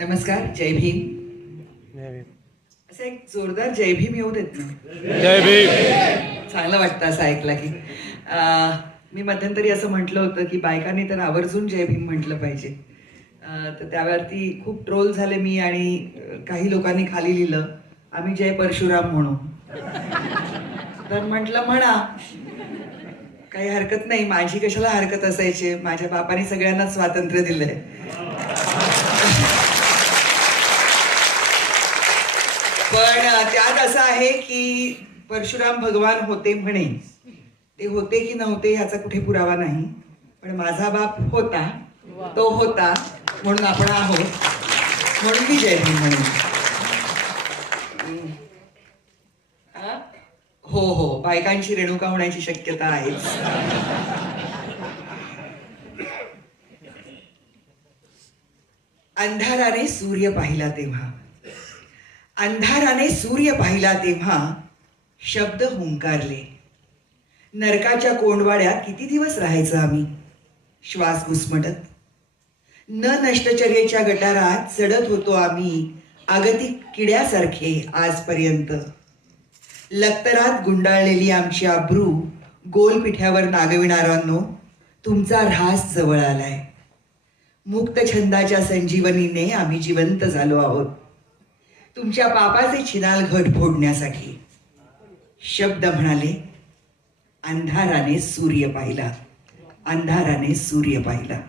नमस्कार, जय भीम. असं एक जोरदार जय भीम येऊ देत ना. जय भीम. चांगलं वाटतं असं ऐकलं की. मी मध्यंतरी असं म्हटलं होतं की बायकांनी तर आवर्जून जय भीम म्हटलं पाहिजे. तर त्यावरती खूप ट्रोल झाले मी आणि काही लोकांनी खाली लिहिलं आम्ही जय परशुराम म्हणू. तर म्हटलं म्हणा, काही हरकत नाही. माझी कशाला हरकत असायची, माझ्या बापाने सगळ्यांना स्वातंत्र्य दिलंय. पण त्यात असं आहे की परशुराम भगवान होते म्हणे. ते होते की नव्हते ह्याचा कुठे पुरावा नाही, पण माझा बाप होता, तो होता म्हणून आपण आहोत, म्हणून मी जय भीम म्हणेन. हो हो, बायकांची रेणुका होण्याची शक्यता आहेच. अंधाराने सूर्य पाहिला तेव्हा, अंधाराने सूर्य पाहिला तेव्हा शब्द हुंकारले. नरकाच्या कोंडवाड्यात किती दिवस राहायचं आम्ही, श्वास घुसमटत. न नष्टचर्येच्या गटारात चढत होतो आम्ही आगतिक किड्यासारखे आजपर्यंत. लक्तरात गुंडाळलेली आमची अब्रू गोल पिठ्यावर नागविणाऱ्यांनो, तुमचा ऱ्हास जवळ आलाय. मुक्त छंदाच्या संजीवनीने आम्ही जिवंत झालो आहोत, तुमच्या पापाचे छिनाल घट फोडण्यासाठी. शब्द म्हणाले, अंधाराने सूर्य पाहिला, अंधाराने सूर्य पाहिला.